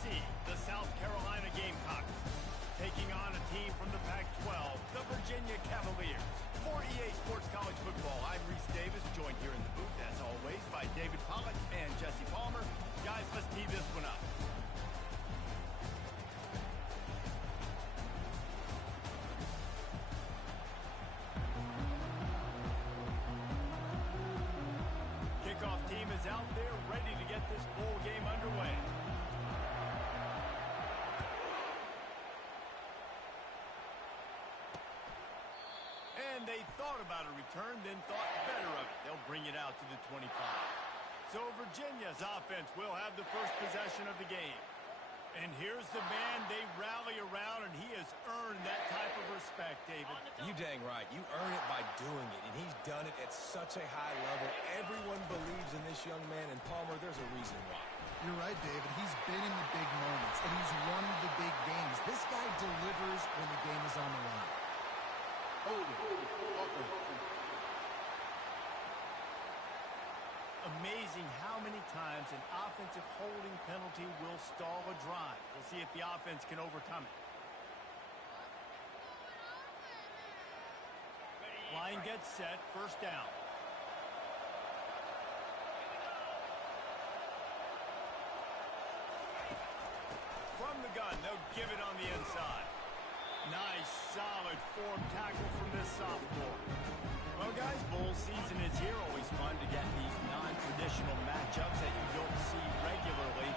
SEC, the South Carolina Gamecocks, taking on a team from the Pac-12, the Virginia Cavaliers. For EA Sports College Football, I'm Reese Davis, joined here in the booth, as always, by David Pollack and Jesse Palmer. Guys, let's tee this one up. Kickoff team is out there, ready to get this bowl game underway. And they thought about a return, then thought better of it. They'll bring it out to the 25. So Virginia's offense will have the first possession of the game. And here's the man they rally around, and he has earned that type of respect, David. You dang right. You earn it by doing it, and he's done it at such a high level. Everyone believes in this young man, and Palmer, there's a reason why. You're right, David. He's been in the big moments, and he's won the big games. This guy delivers when the game is on the line. Amazing how many times an offensive holding penalty will stall a drive. We'll see if the offense can overcome it. Line gets set, first down. From the gun, they'll give it on the inside. Nice, solid form tackle from this sophomore. Well, guys, bowl season is here. Always fun to get these non-traditional matchups that you don't see regularly.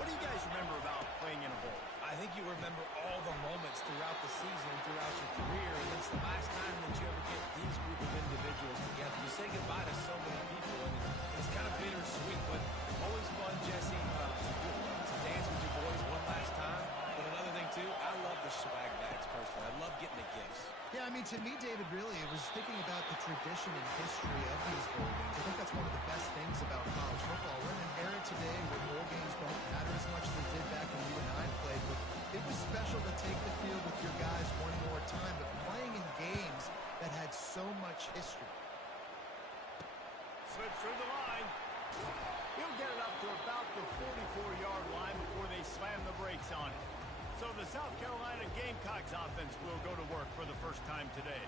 What do you guys remember about playing in a bowl? I think you remember all the moments throughout the season and throughout your career, and it's the last time that you ever get these group of individuals together. You say goodbye to so many people, and it's kind of bittersweet, but always fun, Jesse, to dance with your boys one last time. But another thing, too, I love the swag bags, personally. I love getting the gifts. Yeah, I mean, to me, David, really, it was thinking about the tradition and history of these bowl games. I think that's one of the best things about college football. We're in an era today where bowl games don't matter as much as they did back when you and I played, but it was special to take the field with your guys one more time, but playing in games that had so much history. Slips through the line. He'll get it up to about the 44-yard line before they slam the brakes on it. So the South Carolina Gamecocks offense will go to work for the first time today.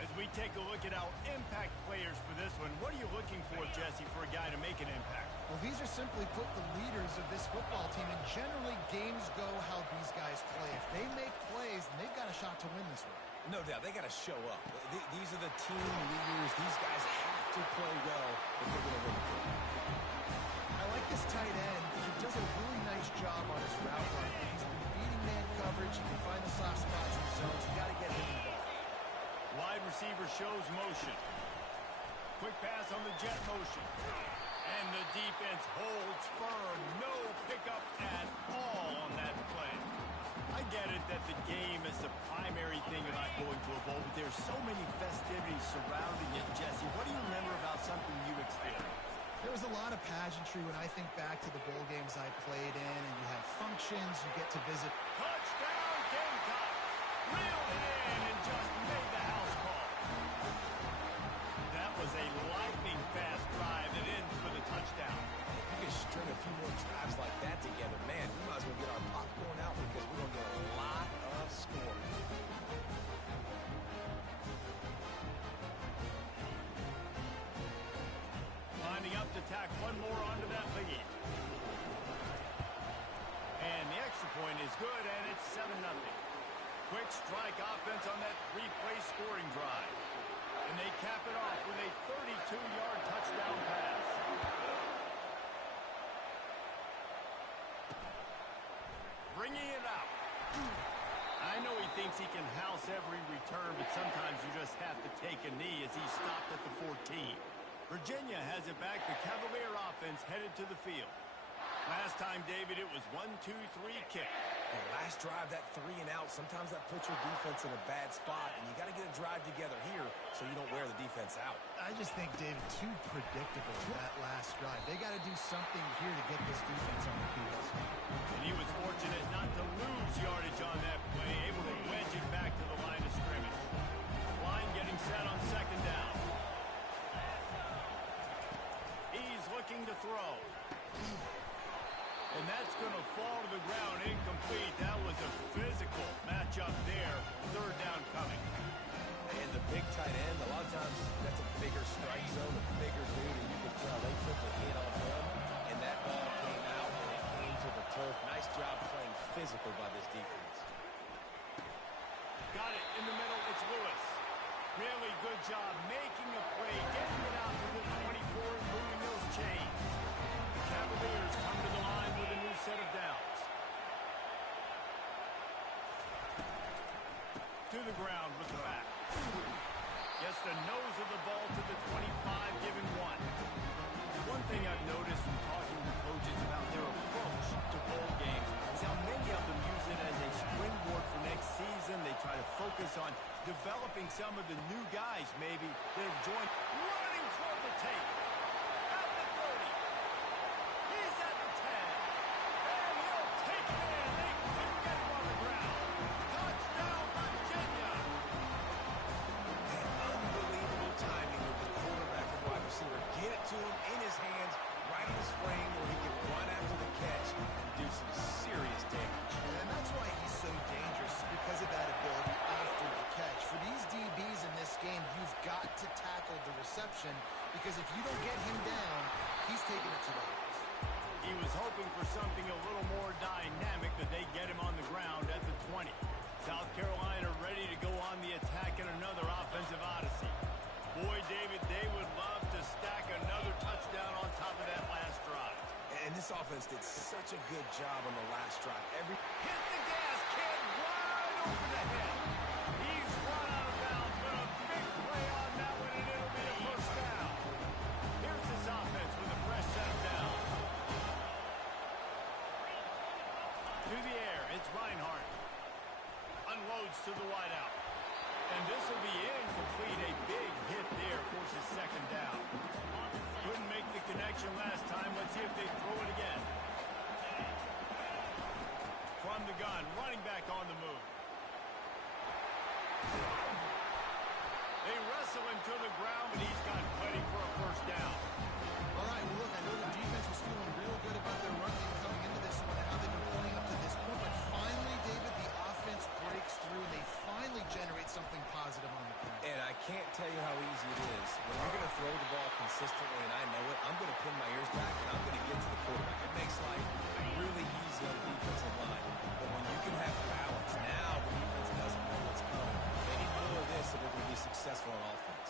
As we take a look at our impact players for this one, what are you looking for, Jesse, for a guy to make an impact? Well, these are simply put the leaders of this football team, and generally games go how these guys play. If they make plays, then they've got a shot to win this one. No doubt, they got to show up. These are the team leaders. These guys have to play well if they're going to win the game. I like this tight end. He does a really nice job on his route running. He's been beating man coverage. He can find the soft spots in zones. You got to get him involved. Wide receiver shows motion. Quick pass on the jet motion. And the defense holds firm. No pickup at all on that play. I get it that the game is the primary thing about going to a bowl, but there's so many festivities surrounding it, Jesse. What do you remember about something you experienced? There was a lot of pageantry when I think back to the bowl games I played in, and you have functions, you get to visit. Touchdown, Gamecocks! Reeled it in and just made the house call. That was a lightning-fast drive that ends with a touchdown. If you can string a few more drives like that together, man, we might as well get our popcorn out because we're going to get a lot of scoring. Lining up to tack one more onto that lead. And the extra point is good, and it's 7-0. Quick strike offense on that three-play scoring drive. And they cap it off with a 32-yard touchdown pass. Bringing it out. I know he thinks he can house every return, but sometimes you just have to take a knee as he stopped at the 14. Virginia has it back. The Cavalier offense headed to the field. Last time, David, it was 1-2-3 kick. And last drive, that 3 and out, sometimes that puts your defense in a bad spot, and you got to get a drive together here so you don't wear the defense out. I just think, David, too predictable that last drive. They got to do something here to get this defense on their heels. And he was fortunate not to lose yardage on that play, able to wedge it back to the line of scrimmage. Line getting set on second down. He's looking to throw. And that's going to fall to the ground incomplete. That was a physical matchup there. Third down coming. And the big tight end, a lot of times that's a bigger strike zone, a bigger dude, and you can tell they took the hit on him, and that ball came out and it came to the turf. Nice job playing physical by this defense. Got it in the middle. It's Lewis. Really good job making a play, getting it out to the 24 and moving those chains. The Cavaliers come to the line with a new set of downs. To the ground with the back. Gets the nose of the ball to the 25, given one. One thing I've noticed from talking to coaches about their approach to bowl games is how many of them use it as a springboard for next season. They try to focus on developing some of the new guys, maybe, that have joined. Running toward the tape. At the 30. He's at the 10. And he'll take it in. They couldn't get him on the ground. Touchdown, Virginia. And unbelievable timing with the quarterback and wide receiver. Get it to him in his hands, right in his frame where he can run after the catch and do some serious damage. And that's why he's so dangerous, because of that ability after the catch. For these DBs in this game, you've got to tackle the reception, because if you don't get him down, he's taking it to the house. He was hoping for something a little more dynamic, but they get him on the ground at the 20. South Carolina ready to go on the attack in another offensive odyssey. Boy, David, they would love to stack another touchdown on top of that last drive. And this offense did such a good job on the last drive. Hit the gas, kid, wide over the head. He's run out of bounds, but a big play on that one, and it'll be a first down. Here's this offense with a fresh set of downs. To the air, it's Reinhardt. Unloads to the wideout. And this will be incomplete. A big hit there forces second down. Couldn't make the connection last time. Let's see if they throw it again. From the gun, running back on the move. They wrestle him to the ground, but he's got plenty for a first down. All right, well, look, I know the defense was feeling real good about their run game coming into this one and how they've been playing up to this point. But finally, David, the offense breaks through, and they finally generate something positive on the ground. And I can't tell you how easy it is. When you're going to throw the ball consistently, and I know it, I'm going to pin my ears back, and I'm going to get to the quarterback. It makes life really easy on the defensive line. But when you can have balance, now the defense doesn't know what's coming. They need more of this if they're going to be successful on offense.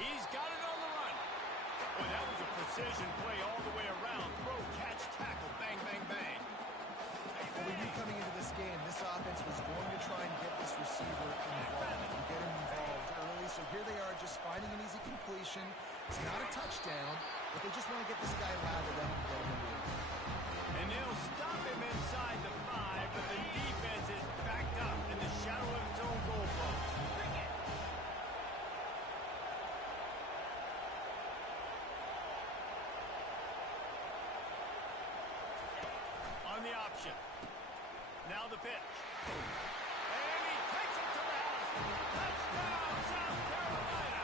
He's got it on the run. Boy, that was a precision play all the way around. Throw, catch, tackle, bang, bang, bang. Well, we knew coming into this game, this offense was going to try and get this receiver involved and get him involved early. So here they are just finding an easy completion. It's not a touchdown, but they just want to get this guy lathered up and get him in the end. And they'll stop him inside the 5, but the defense is backed up in the shadow of its own goalpost. On the option. Now the pitch. And he takes it to the house. Touchdown, South Carolina.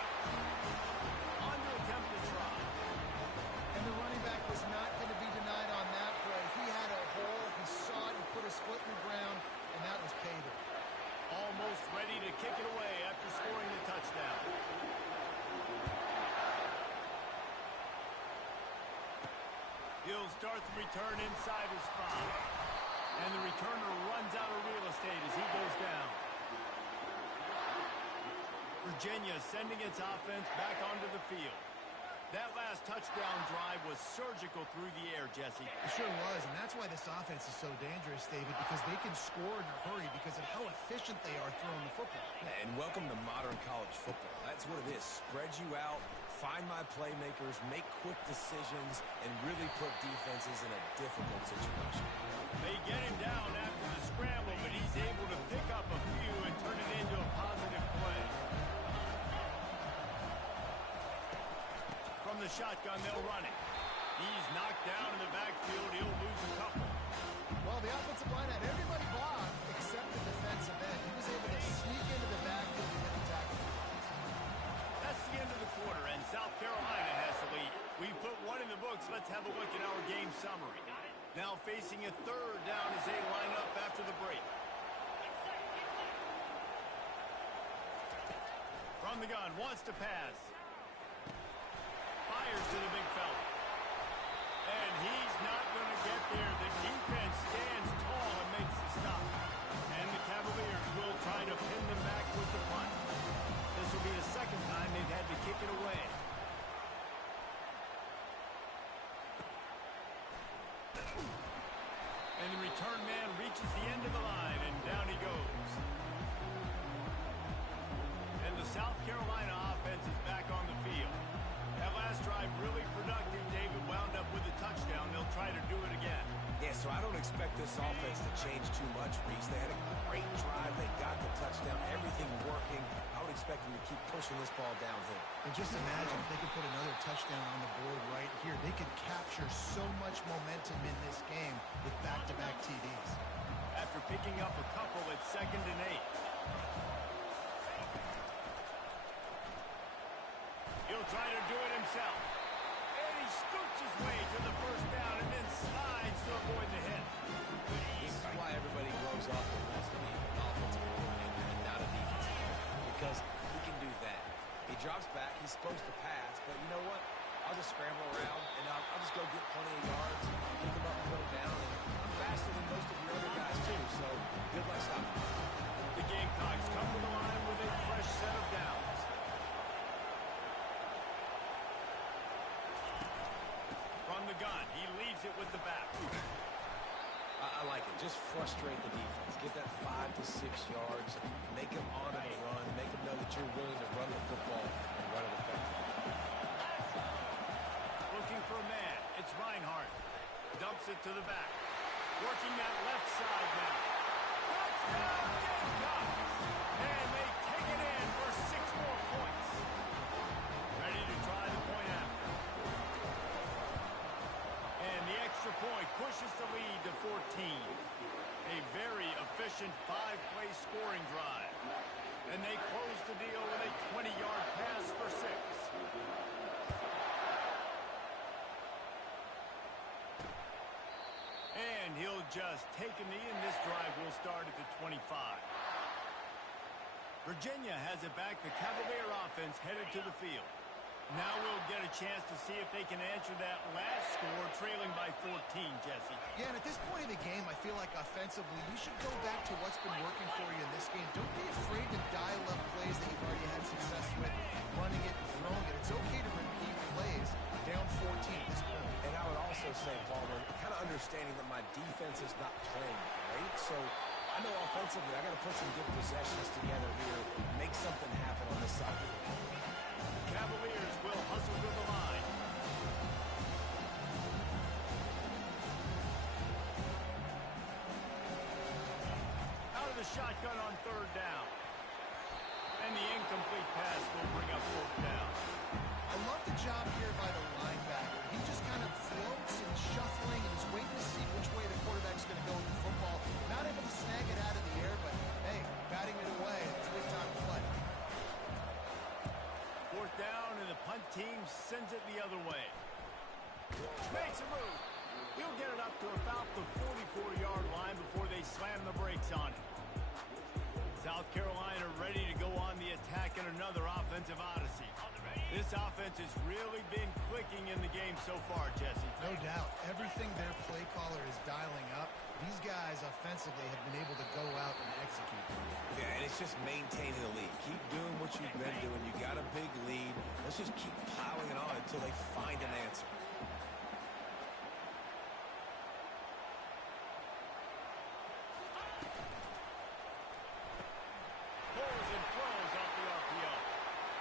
On to attempt to try. And the running back was not going to be denied on that play. He had a hole, he saw it, he put his foot in the ground, and that was pay dirt. Almost ready to kick it away after scoring the touchdown. He'll start the return inside his 5. And the returner runs out of real estate as he goes down. Virginia sending its offense back onto the field. That last touchdown drive was surgical through the air, Jesse. It sure was, and that's why this offense is so dangerous, David, because they can score in a hurry because of how efficient they are throwing the football. And welcome to modern college football. That's what it is. Spread you out, find my playmakers, make quick decisions, and really put defenses in a difficult situation. They get him down after the scramble, but he's able to pick up a few and turn it into a positive play. From the shotgun, they'll run it. He's knocked down in the backfield. He'll lose a couple. Well, the offensive line had everybody blocked except the defensive end. He was able to sneak into the backfield and get the tackle. That's the end of the quarter, and South Carolina has the lead. We've put one in the the books, let's have a look at our game summary. Now facing a third down as they line up after the break. From the gun, wants to pass. Fires to the big fella. And he's not going to get there. The defense stands tall and makes the stop. And the Cavaliers will try to pin them back with the punt. This will be the second time they've had to kick it away. And the return man reaches the end of the line, and down he goes. And the South Carolina offense is back on the field. That last drive really productive. David wound up with a touchdown. They'll try to do it again. Yeah, so I don't expect this offense to change too much, Reese. They had a great drive. They got the touchdown. Everything working. I would expect them to keep pushing this ball downhill. And just imagine if they could put another touchdown on the board right here. They could capture so much momentum in this game with back-to-back TDs. After picking up a couple at 2nd and 8. He'll try to do it himself. And he scoots his way to the first down and then slides to avoid the hit. This is why everybody grows up and wants to be an offensive coordinator and not a defensive coordinator, because he can do that. He drops back. He's supposed to pass, but you know what? I'll just scramble around, and I'll just go get plenty of yards, pick him up and put him down. And I'm faster than most of your other guys, too, so good luck stopping me. The Gamecocks come to the line with a fresh set of downs. From the gun, he leaves it with the back. I like it. Just frustrate the defense. Get that 5 to 6 yards. Make them honor the run. Make them know that you're willing to run the football and run it effectively. Looking for a man. It's Reinhardt. Dumps it to the back. Working that left side now. Touchdown, Gamecocks! And they take it in for 6 more points. Ready to try the point after. And the extra point pushes the lead to 14. A very efficient 5-play scoring drive. And they close the deal with a 20-yard pass for 6. And he'll just take a knee, and this drive will start at the 25. Virginia has it back. The Cavalier offense headed to the field. Now we'll get a chance to see if they can answer that last score, trailing by 14, Jesse. Yeah, and at this point in the game, I feel like offensively, you should go back to what's been working for you in this game. Don't be afraid to dial up plays that you've already had success with, running it and throwing it. It's okay to repeat plays down 14 at this point. And I would also say, Palmer, kind of understanding that my defense is not playing great, so I know offensively I got to put some good possessions together here, make something happen on this side of the ball. Cavaliers will hustle to the line. Out of the shotgun on 3rd down. And the incomplete pass will bring up 4th down. I love the job here by the linebacker. He just kind of floats and shuffling and is waiting to see which way the quarterback's going to go with the football. Not able to snag it out of the air, but, hey, batting it away. It's a good time to play. 4th down, and the punt team sends it the other way. Makes a move. He'll get it up to about the 44-yard line before they slam the brakes on it. South Carolina ready to go on the attack in another offensive odyssey. This offense has really been clicking in the game so far, Jesse. No doubt. Everything their play caller is dialing up, these guys offensively have been able to go out and execute. Yeah, and it's just maintaining the lead. Keep doing what you've been doing. You got a big lead. Let's just keep piling it on until they find an answer. Pulls and throws off the RPO.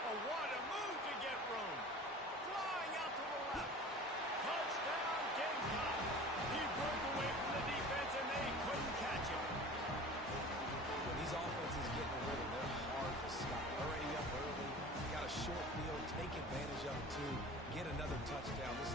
Oh, what a move to get room. Flying out to the left. Touchdown, Gamecock. He broke away from the defense, and they couldn't catch him. When these offenses get in the rhythm, they're hard to stop. Already up early. Got a short field. Take advantage of it, too. Get another touchdown. This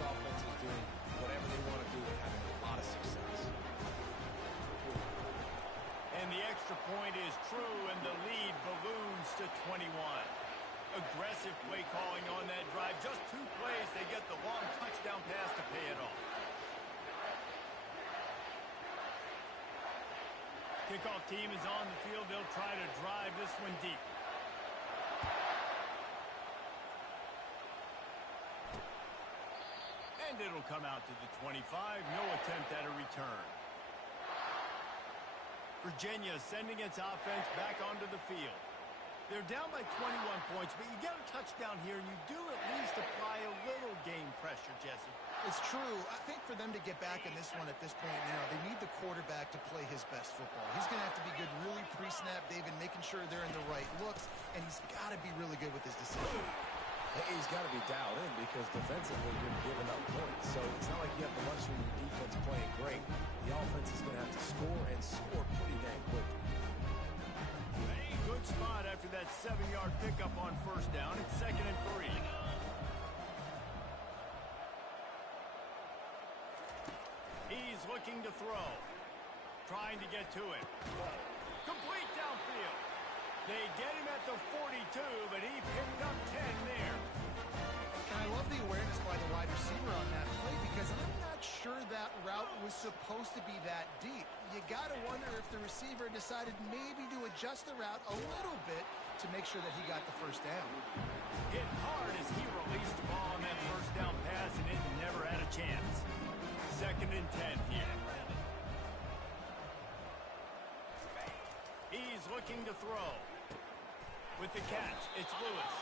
Kickoff team is on the field. They'll try to drive this one deep. And it'll come out to the 25. No attempt at a return. Virginia sending its offense back onto the field. They're down by 21 points, but you get a touchdown here, and you do at least apply a little game pressure, Jesse. It's true. I think for them to get back in this one at this point now, they need the quarterback to play his best football. He's going to have to be good really pre-snap, David, making sure they're in the right looks, and he's got to be really good with his decision. He's got to be dialed in because defensively you're giving up points. So it's not like you have the luxury of your defense playing great. The offense is going to have to score and score pretty dang quickly. Good spot after that 7-yard pickup on first down. It's 2nd and 3. He's looking to throw. Trying to get to it. Complete downfield. They get him at the 42, but he picked up 10 there. And I love the awareness by the wide receiver on that play because I'm not sure that route was supposed to be that deep. You got to wonder if the receiver decided maybe to adjust the route a little bit to make sure that he got the first down. Hit hard as he released the ball on that first down pass, and it never had a chance. 2nd and 10 here. He's looking to throw. With the catch, it's Lewis.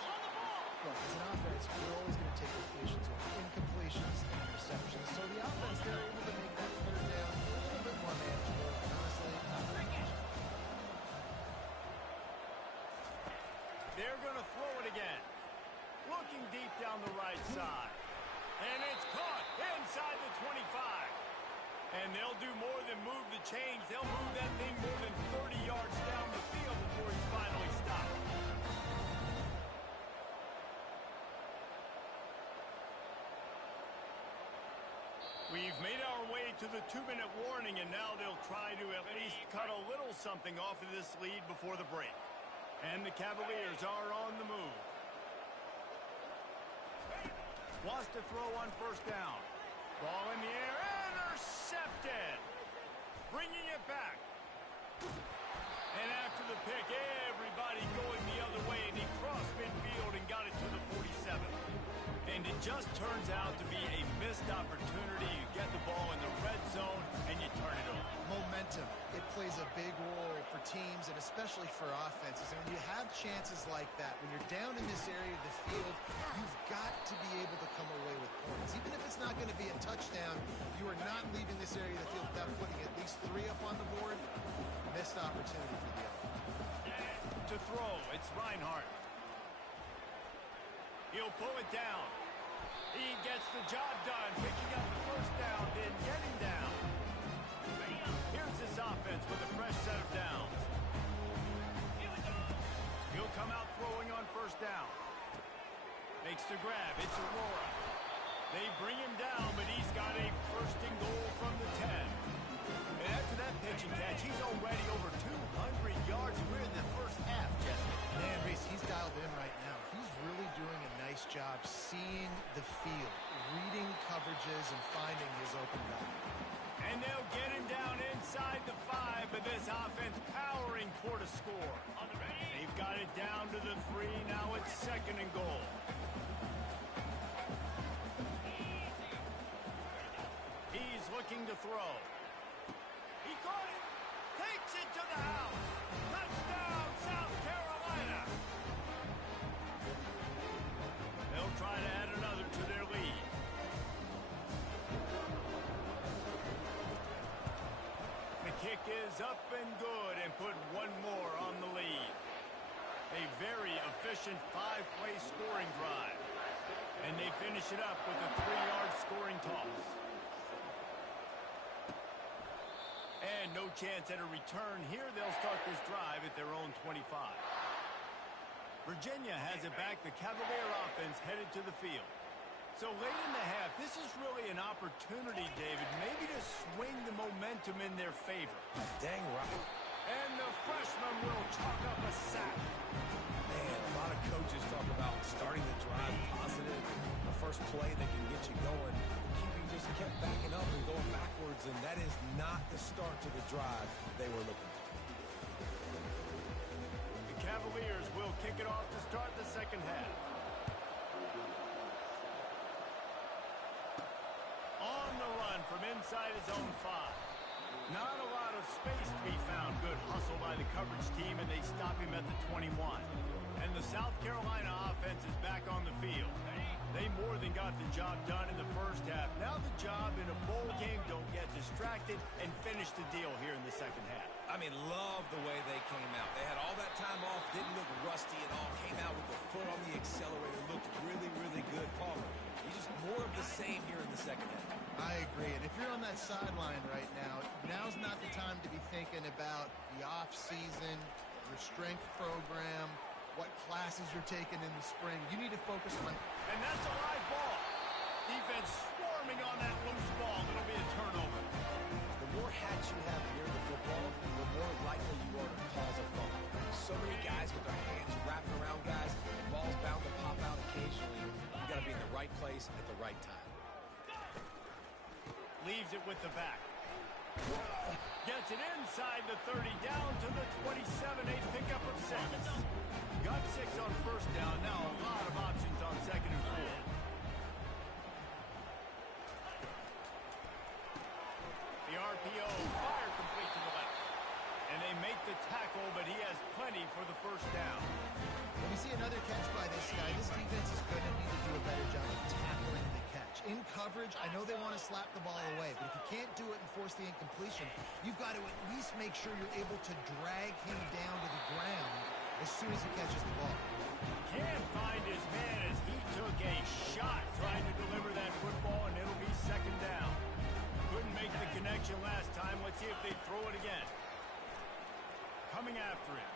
Look, as an offense, we're always going to take completions over incompletions and interceptions. So the offense, they're able to make that 3rd down a little bit more manageable. And honestly, not very much. They're going to throw it again. Looking deep down the right side. And it's caught inside the 25. And they'll do more than move the chains. They'll move that thing more than 30 yards down the field before he's finally stopped. We've made our way to the 2-minute warning, and now they'll try to at least cut a little something off of this lead before the break. And the Cavaliers are on the move. Wants to throw on first down. Ball in the air, intercepted. Bringing it back. And after the pick, everybody going the other way, and he crossed midfield and got it to the 47. And it just turns out to be a missed opportunity. You get the ball in the red zone, and you turn it over. Momentum. It plays a big role for teams and especially for offenses. And when you have chances like that, when you're down in this area of the field, you've got to be able to come away with points. Even if it's not going to be a touchdown, you are not leaving this area of the field without putting at least 3 up on the board. Missed opportunity for the other. To throw, it's Reinhardt. He'll pull it down. He gets the job done, picking up the first down, then getting down. Here's his offense with a fresh set of downs. He'll come out throwing on first down. Makes the grab. It's Aurora. They bring him down, but he's got a 1st and goal from the 10. And after that pitch and catch, he's already over 200 yards. We're in the first half, Jeff. Man, Reese, he's dialed in right now. He's really doing a nice job seeing the field, reading coverages, and finding his open guy. And they'll get him down inside the 5, but this offense powering toward a score. They've got it down to the 3. Now it's 2nd and goal. He's looking to throw. He caught it. Takes it to the house. Touchdown, South Carolina. They'll try to add another to their lead. The kick is up and good and put one more on the lead. A very efficient 5-play scoring drive. And they finish it up with a 3-yard scoring toss. And no chance at a return here. They'll start this drive at their own 25. Virginia has it back. The Cavalier offense headed to the field. So late in the half, this is really an opportunity, David, maybe to swing the momentum in their favor. Dang right. And the freshman will chalk up a sack. Man, a lot of coaches talk about starting the drive positive. The first play that can get you going. The QB just kept backing up and going backwards, and that is not the start to the drive they were looking for. Cavaliers will kick it off to start the second half. On the run from inside his own 5. Not a lot of space to be found. Good hustle by the coverage team, and they stop him at the 21. And the South Carolina offense is back on the field. They more than got the job done in the first half. Now the job in a bowl game, don't get distracted, and finish the deal here in the second half. I mean, love the way they came out. They had all that time off, didn't look rusty at all, came out with the foot on the accelerator, looked really, really good. Palmer, he's just more of the same here in the second half. I agree. And if you're on that sideline right now, now's not the time to be thinking about the off-season, your strength program, what classes you're taking in the spring. You need to focus on... And that's a live ball. Defense swarming on that loose ball. It'll be a turnover. The more hats you have near the football, the more likely you are to cause a fumble. So many guys with their hands wrapping around guys, the ball's bound to pop out occasionally. You got to be in the right place at the right time. Leaves it with the back. Gets it inside the 30, down to the 27, a pickup of 6. Got 6 on first down, now a lot of options on second and 4. The RPO, fire complete to the left. And they make the tackle, but he has plenty for the first down. When we see another catch by this guy, this defense is going to need to do a better job of tackling the catch. In coverage, I know they want to slap the ball away, but if you can't do it and force the incompletion, you've got to at least make sure you're able to drag him down to the ground as soon as he catches the ball. Can't find his man as he took a shot trying to deliver that football, and it'll be second down. Couldn't make the connection last time. Let's see if they throw it again. Coming after him.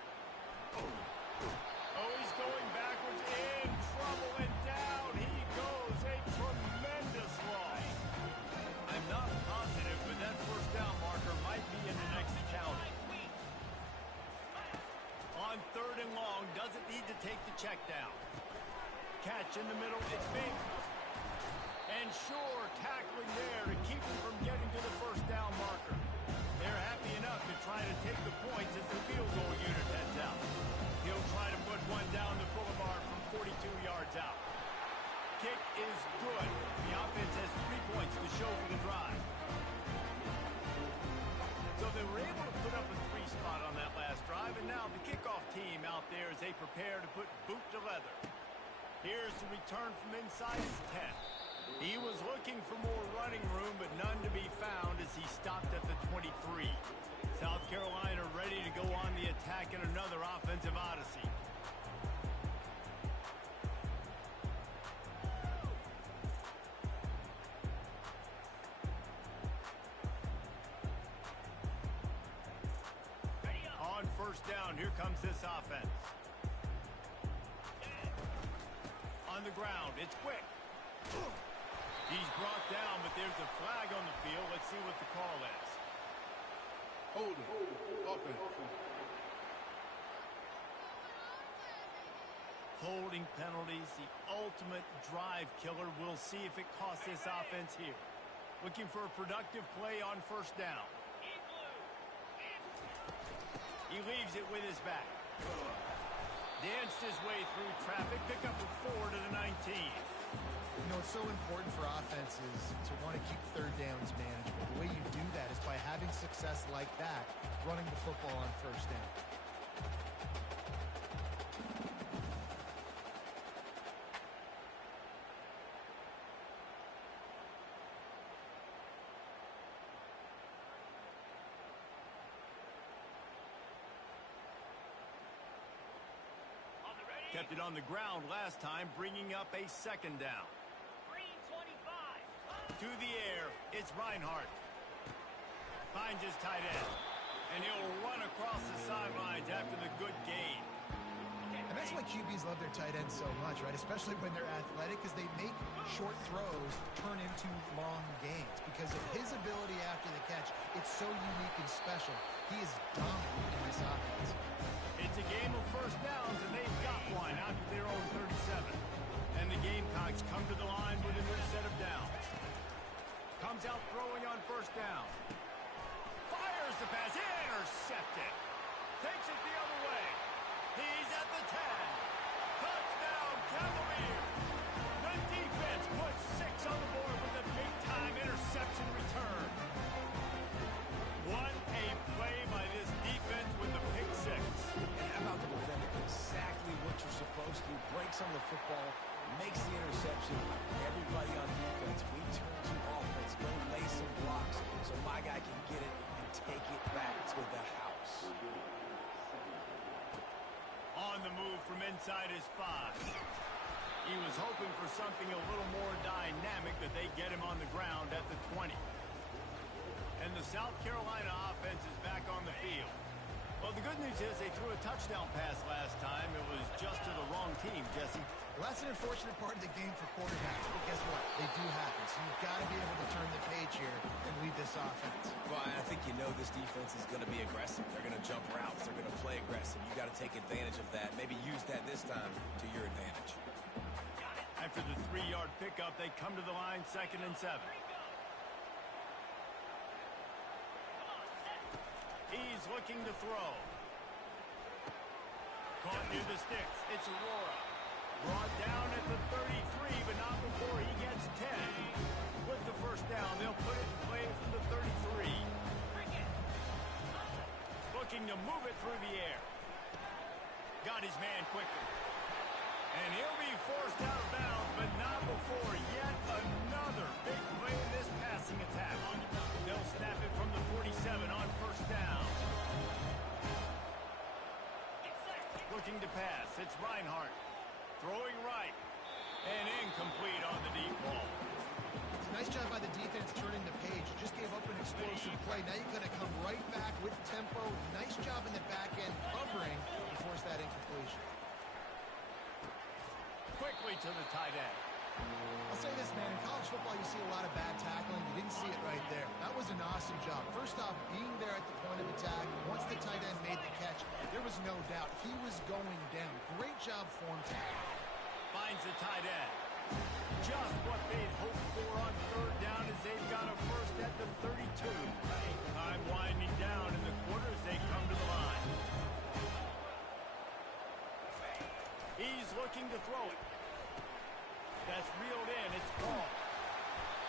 Oh, he's going backwards, in trouble, and down he goes. A tremendous loss. I'm not positive, but that first down marker might be in the next county. On third and long, doesn't need to take the check down. Catch in the middle, it's big. And sure, tackling there to keep him from getting to the first down marker. They're happy enough to try to take the points as the field goal unit heads out. He'll try to put one down the boulevard from 42 yards out. Kick is good. The offense has 3 points to show for the drive. So they were able to put up a 3 spot on that last drive, and now the kickoff team out there as they prepare to put boot to leather. Here's the return from inside his 10. He was looking for more running room, but none to be found as he stopped at the 23. South Carolina ready to go on the attack in another offensive odyssey. On first down, here comes this offense. On the ground, it's quick. He's brought down, but there's a flag on the field. Let's see what the call is. Holding penalties, the ultimate drive killer. We'll see if it costs this offense here. Looking for a productive play on first down. He leaves it with his back. Danced his way through traffic. Pick up a 4 to the 19. You know, it's so important for offenses to want to keep third downs manageable. The way you do that is by having success like that, running the football on first down. Kept it on the ground last time, bringing up a second down. Green 25. To the air, it's Reinhardt. Finds his tight end. And he'll run across the sidelines after the good gain. And that's why QBs love their tight ends so much, right? Especially when they're athletic, because they make short throws turn into long gains. Because of his ability after the catch, it's so unique and special. He is dominant in this offense. It's a game of first downs, and they've got one out to their own 37. And the Gamecocks come to the line with a new set of downs. Comes out throwing on first down. Fires the pass, intercepted. Takes it the other way. He's at the 10. Touchdown, Cavaliers. The defense puts 6 on the board with a big-time interception return. What a play by this defense with the pick 6. And how about the defender? Exactly what you're supposed to do. Breaks on the football, makes the interception. Everybody on defense, we turn to offense. Go lay some blocks so my guy can get it and take it back to the house. On the move from inside his 5. He was hoping for something a little more dynamic, that they get him on the ground at the 20. And the South Carolina offense is back on the field. Well, the good news is they threw a touchdown pass last time. It was just to the wrong team, Jesse. Well, that's an unfortunate part of the game for quarterbacks, but guess what? They do happen. So you've got to be able to turn the page here and lead this offense. Well, I think you know this defense is going to be aggressive. They're going to jump routes. They're going to play aggressive. You got to take advantage of that. Maybe use that this time to your advantage. After the 3-yard pickup, they come to the line, 2nd and 7. He's looking to throw. Caught near the sticks. It's Aurora. Brought down at the 33, but not before he gets 10. With the first down, they'll put it in play from the 33. Looking to move it through the air. Got his man quickly. And he'll be forced out of bounds, but not before yet another big play in this passing attack. They'll snap it from the 47 on first down. Looking to pass. It's Reinhardt. Throwing right. And incomplete on the deep ball. It's a nice job by the defense turning the page. Just gave up an explosive play. Now you're going to come right back with tempo. Nice job in the back end covering to force that incompletion. Quickly to the tight end. I'll say this, man. In college football, you see a lot of bad tackling. You didn't see it right there. That was an awesome job. First off, being there at the point of attack. Once the tight end made the catch, there was no doubt he was going down. Great job form tackling. Finds the tight end. Just what they'd hoped for on third down, as they've got a first at the 32. Time winding down in the quarter as they come to the line. He's looking to throw it. That's reeled in. It's Paul.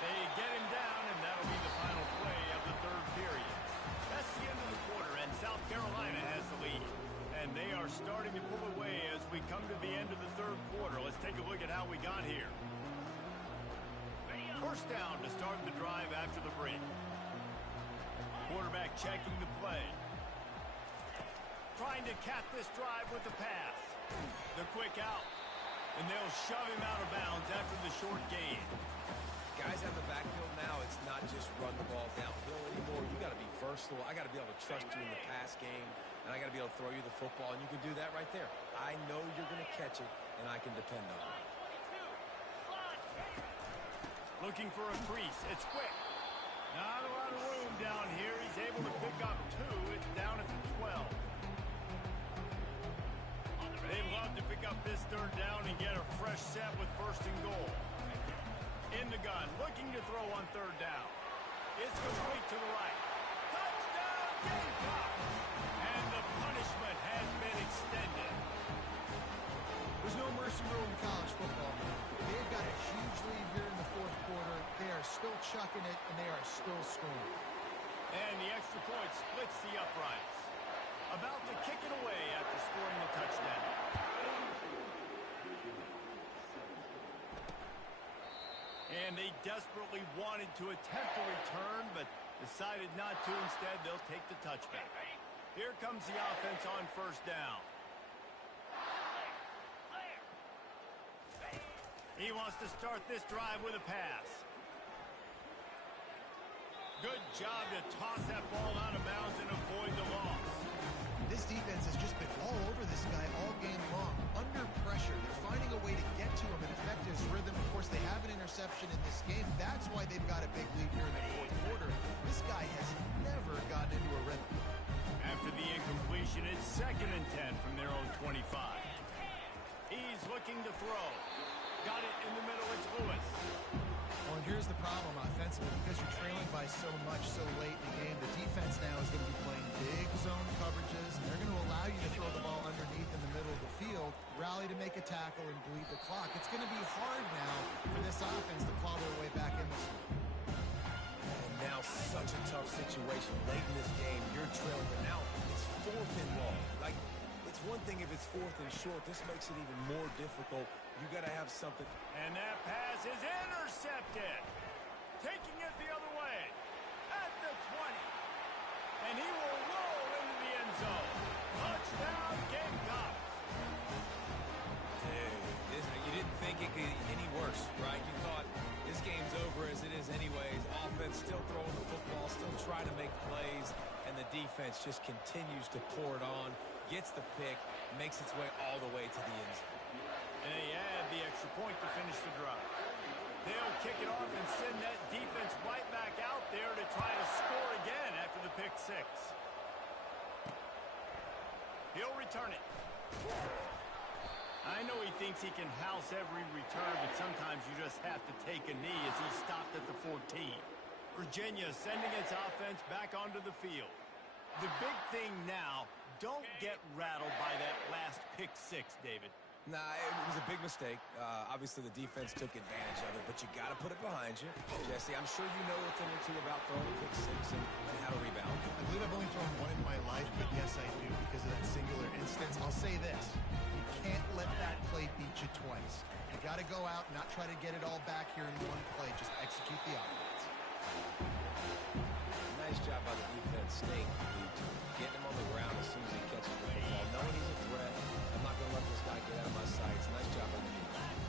They get him down, and that'll be the final play of the third period. That's the end of the quarter, and South Carolina has the lead. And they are starting to pull away as we come to the end of the third quarter. Let's take a look at how we got here. First down to start the drive after the break. Quarterback checking the play. Trying to cap this drive with the pass. The quick out. And they'll shove him out of bounds after the short gain. Guys out of the backfield now, it's not just run the ball downhill anymore. You got to be versatile. I got to be able to trust you in the pass game, and I got to be able to throw you the football, and you can do that right there. I know you're going to catch it, and I can depend on it. Looking for a crease. It's quick. Not a lot of room down here. He's able to pick up 2. It's down at the 12. They'd love to pick up this third down and get a fresh set with 1st and goal. In the gun, looking to throw on third down. It's complete to the right. Touchdown, Gamecocks! And the punishment has been extended. There's no mercy rule in college football. They've got a huge lead here in the fourth quarter. They are still chucking it, and they are still scoring. And the extra point splits the uprights. About to kick it away after scoring the touchdown. And they desperately wanted to attempt a return, but decided not to. Instead, they'll take the touchback. Here comes the offense on first down. He wants to start this drive with a pass. Good job to toss that ball out of bounds and avoid the loss. This defense has just been all over this guy all game long. Under pressure, they're finding a way to get to him and affect his rhythm. Of course, they have an interception in this game. That's why they've got a big lead here in the fourth quarter. This guy has never gotten into a rhythm. After the incompletion, it's 2nd and 10 from their own 25. He's looking to throw. Got it in the middle. It's Lewis. Well, and here's the problem offensively. Because you're trailing by so much so late in the game, the defense now is going to be playing big zone coverages, and they're going to allow you to throw the ball underneath underneath in the middle of the field, rally to make a tackle and bleed the clock. It's going to be hard now for this offense to claw their way back in this one. And now such a tough situation. Late in this game, you're trailing, but now it's 4th and long. Like, it's one thing if it's 4th and short. This makes it even more difficult. You got to have something. And that pass is intercepted. Taking it the other way at the 20. And he will roll into the end zone. Touchdown, Gamecocks. Dude, you didn't think it could get any worse, right? You thought this game's over as it is anyways. Offense still throwing the football, still trying to make plays, and the defense just continues to pour it on, gets the pick, makes its way all the way to the end zone. And they add the extra point to finish the drive. They'll kick it off and send that defense right back out there to try to score again after the pick six. He'll return it. I know he thinks he can house every return, but sometimes you just have to take a knee as he stopped at the 14. Virginia sending its offense back onto the field. The big thing now, don't get rattled by that last pick six, David. Nah, it was a big mistake. Obviously, the defense took advantage of it, but you got to put it behind you. Jesse, I'm sure you know a thing or two about throwing a pick six and how to rebound. I believe I've only thrown one in my life, but yes, I do because of that singular instance. I'll say this. You can't let that play beat you twice. You got to go out and not try to get it all back here in one play. Just execute the offense. Nice job by the defense staying glued to him, getting him on the ground as soon as he catches the football, knowing he's a threat. I'm not going to let this guy get out of my sights. Nice job by the defense.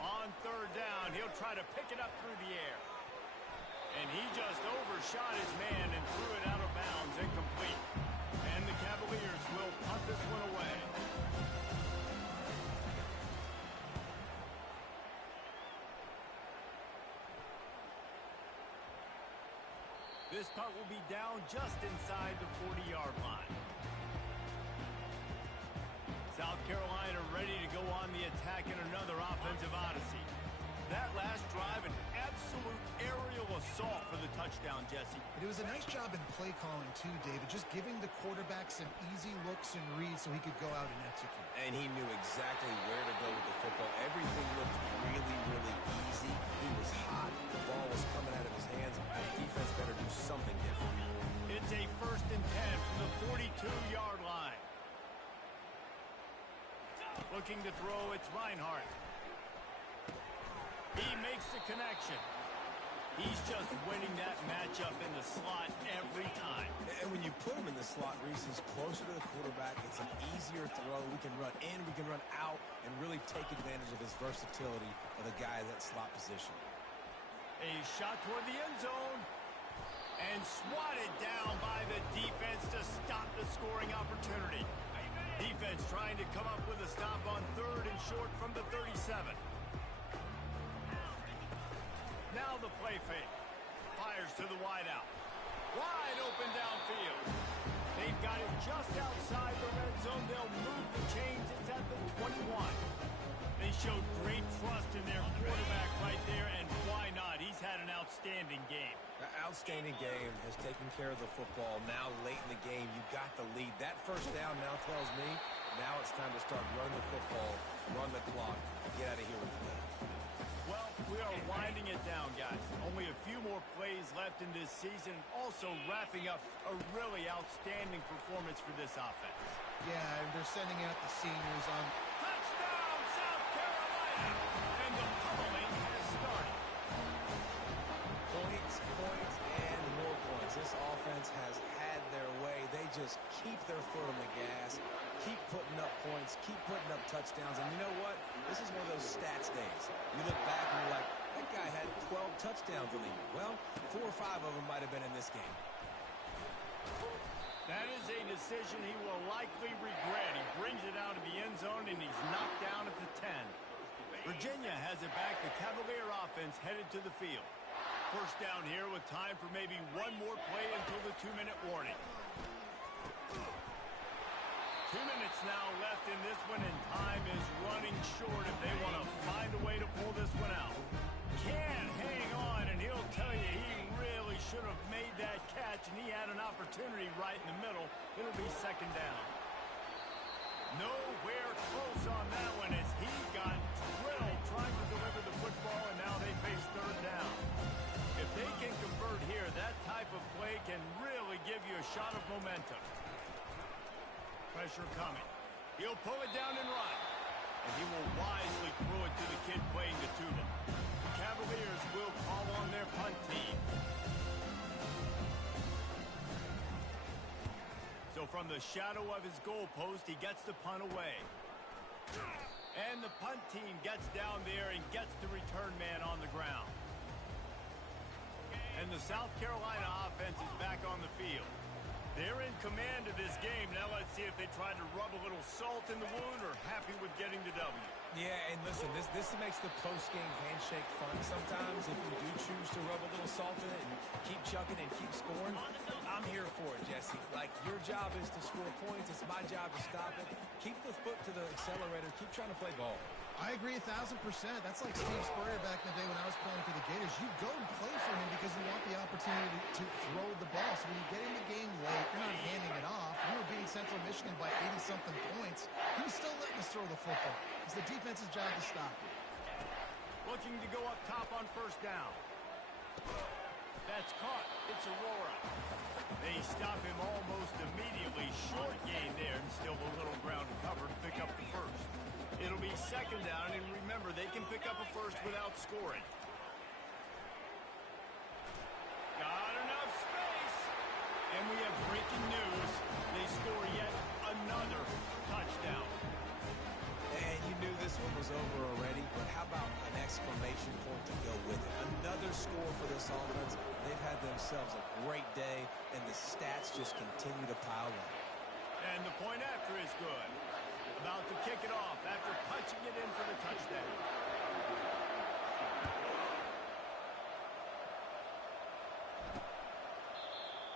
On 3rd down, he'll try to pick it up through the air. And he just overshot his man and threw it out of bounds, incomplete. And the Cavaliers will punt this one away. This punt will be down just inside the 40-yard line. South Carolina ready to go on the attack in another offensive odyssey. That last drive, an absolute aerial assault for the touchdown, Jesse. It was a nice job in play calling too, David, just giving the quarterback some easy looks and reads so he could go out and execute. And he knew exactly where to go with the football. Everything looked really, really easy. He was hot. The ball was coming out of his hands. The defense better do something different. It's a 1st and 10 from the 42-yard line. Looking to throw, it's Reinhardt. He makes the connection. He's just winning that matchup in the slot every time. And when you put him in the slot, Reese, he's closer to the quarterback. It's an easier throw. We can run in, we can run out, and really take advantage of his versatility of the guy in that slot position. A shot toward the end zone. And swatted down by the defense to stop the scoring opportunity. Defense trying to come up with a stop on 3rd and short from the 37. Now the play fake. Fires to the wideout. Wide open downfield. They've got it just outside the red zone. They'll move the chains. It's at the 21. They showed great trust in their quarterback right there, and why not? He's had an outstanding game. An outstanding game, has taken care of the football. Now late in the game, you got the lead. That 1st down now tells me now it's time to start running the football, run the clock, and get out of here with the lead. Well, we are winding it down, guys. Only a few more plays left in this season. Also wrapping up a really outstanding performance for this offense. Yeah, and they're sending out the seniors on. Touchdown, South Carolina! And the pummeling has started. Points, and more points. This offense has had their way. They just keep their foot on the gas, keep putting up points, keep putting up touchdowns. And you know what? This is one of those stats days. You look back and you're like, that guy had 12 touchdowns in the year. Well, 4 or 5 of them might have been in this game. That is a decision he will likely regret. He brings it out of the end zone, and he's knocked down at the 10. Virginia has it back. The Cavalier offense headed to the field. 1st down here with time for maybe one more play until the 2-minute warning. 2 minutes now left in this one, and time is running short if they want to find a way to pull this one out. Can hang on, and he'll tell you he really should have made that catch, and he has had an opportunity right in the middle. It'll be second down. Nowhere close on that one as he got drilled trying to deliver the football, and now they face third down. If they can convert here, that type of play can really give you a shot of momentum. Pressure coming. He'll pull it down and run. And he will wisely throw it to the kid playing the tuba. The Cavaliers will call on their punt team. So from the shadow of his goalpost, he gets the punt away. And the punt team gets down there and gets the return man on the ground. And the South Carolina offense is back on the field. They're in command of this game. Now let's see if they try to rub a little salt in the wound or happy with getting the W. Yeah, and listen, this makes the post-game handshake fun sometimes if you do choose to rub a little salt in it and keep chucking and keep scoring. I'm here for it, Jesse. Like, your job is to score points. It's my job to stop it. Keep the foot to the accelerator. Keep trying to play ball. I agree 1,000%. That's like Steve Spurrier back in the day when I was playing for the Gators. You go and play for him because you want the opportunity to throw the ball. So when you get in the game late, you're not handing it off. We were beating Central Michigan by 80-something points. He was still letting us throw the football. It's the defense's job to stop it. Looking to go up top on first down. That's caught. It's Aurora. They stop him almost immediately. Short gain there and still a little ground to cover to pick up the first. It'll be second down, and remember, they can pick up a first without scoring. Got enough space. And we have breaking news. They score yet another touchdown. And you knew this one was over already, but how about an exclamation point to go with it? Another score for this offense. They've had themselves a great day, and the stats just continue to pile up. And the point after is good. About to kick it off after punching it in for the touchdown.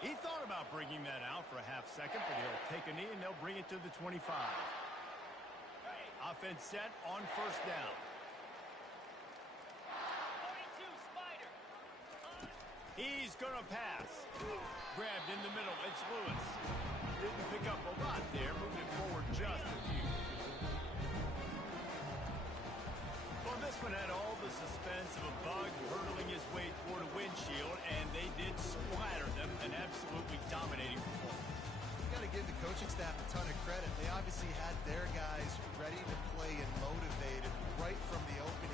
He thought about bringing that out for a half second, but he'll take a knee and they'll bring it to the 25. Offense set on first down. 42 Spider. He's gonna pass. Grabbed in the middle. It's Lewis. Didn't pick up a lot there. Moving it forward just a few. Well, this one had all the suspense of a bug hurtling his way toward a windshield, and they did splatter them. An absolutely dominating performance. You got to give the coaching staff a ton of credit. They obviously had their guys ready to play and motivated right from the opening